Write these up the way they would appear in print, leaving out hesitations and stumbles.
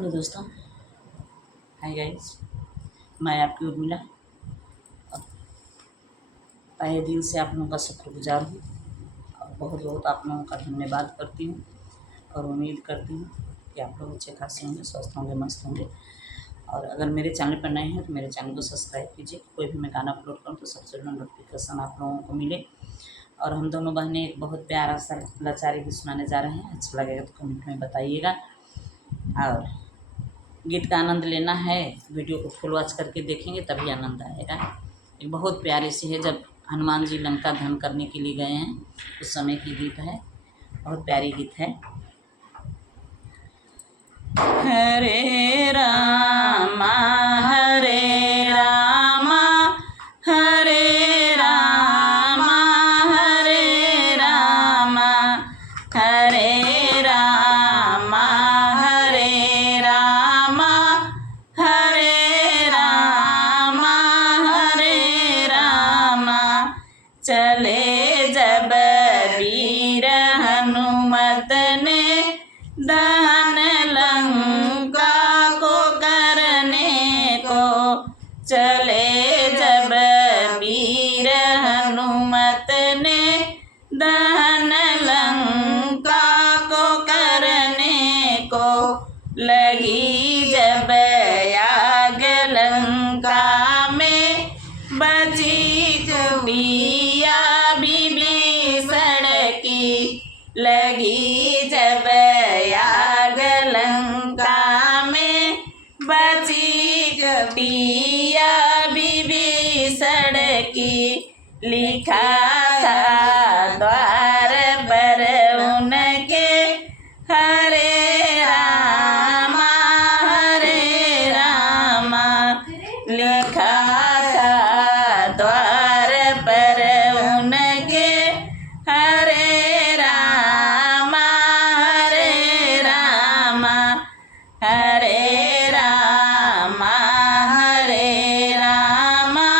Hello दोस्तों, hi guys. मैं आपकी उर्मिला और तहे दिल से आप लोगों का शुक्रगुजार हूँ और बहुत बहुत आप लोगों का धन्यवाद करती हूँ और उम्मीद करती हूँ कि आप लोग अच्छे खासे होंगे, स्वस्थ होंगे, मस्त होंगे। और अगर मेरे चैनल पर नए हैं तो मेरे चैनल को सब्सक्राइब कीजिए। कोई भी मैं गाना अपलोड करूँ तो सबसे पहले नोटिफिकेशन आप लोगों को मिले। और हम दोनों बहनें एक बहुत प्यारा सा लाचारी गीत सुनाने जा रहे हैं। अच्छा लगेगा तो कमेंट में बताइएगा। और गीत का आनंद लेना है, वीडियो को फुल वॉच करके देखेंगे तभी आनंद आएगा। एक बहुत प्यारी सी है, जब हनुमान जी लंका दहन करने के लिए गए हैं उस समय की गीत है, बहुत प्यारी गीत है। हरे रामा हरे रामा हरे रामा हरे रामा हरे रामा हरे रामा हरे रामा हरे रामा। चले जब वीर हनुमत ने दहन लंका को करने को, चले जब वीर हनुमत ने दहन लंका को करने को, लगी जब आग लंका में बची चुबिया विभीषण की, लगी जब आग लंका में बची चुबिया विभीषण की। लिखा था द्वार पर उनके हरे रामा हरे रामा, लिखा था द्वार पर उनके हरे रामा हरे रामा हरे रामा हरे रामा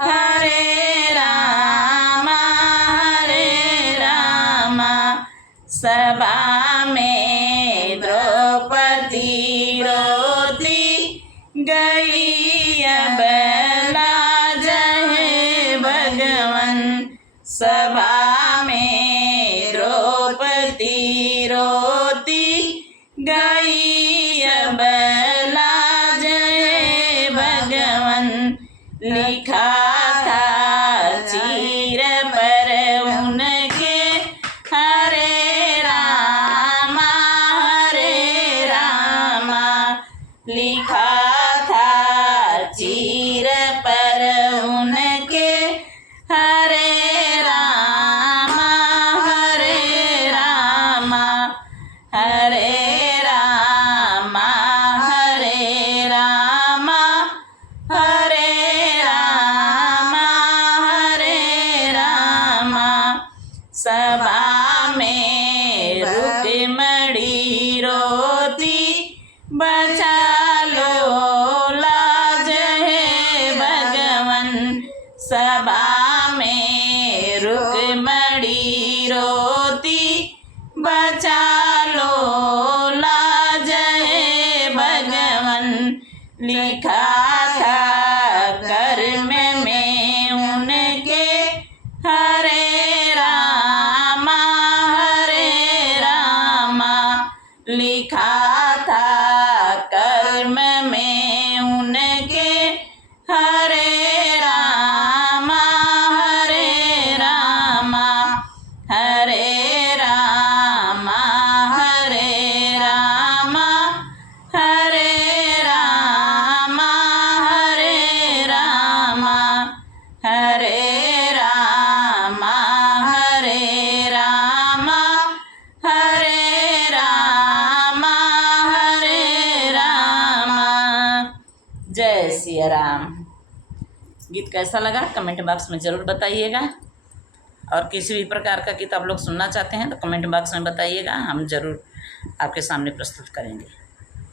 हरे रामा हरे रामा। सभा में द्रौपदी रोती गई अब लाज है भगवन, सभा में द्रौपदी रोती गई अब लाज है भगवन। लिखा था चीर पर उनके हरे रामा हरे रामा, लिखा था चीर पर उनके हरे रामा हरे रामा हरे रामा हरे रामा हरे रामा हरे रामा। सभा में रुक्मिणी रोती बचा लो लाज है भगवन, सभा में रुक्मिणी रोती बचा लो लाज है भगवन। लिखा था कर्म में उनके हरे रामा हरे रामा, लिखा था कर्म में उनके हरे रामा हरे रामा हरे रामा हरे रामा हरे रामा हरे रामा हरे रामा हरे रामा हरे रामा हरे रामा। जय सिया राम। गीत कैसा लगा कमेंट बॉक्स में ज़रूर बताइएगा। और किसी भी प्रकार का गीत आप लोग सुनना चाहते हैं तो कमेंट बॉक्स में बताइएगा, हम ज़रूर आपके सामने प्रस्तुत करेंगे।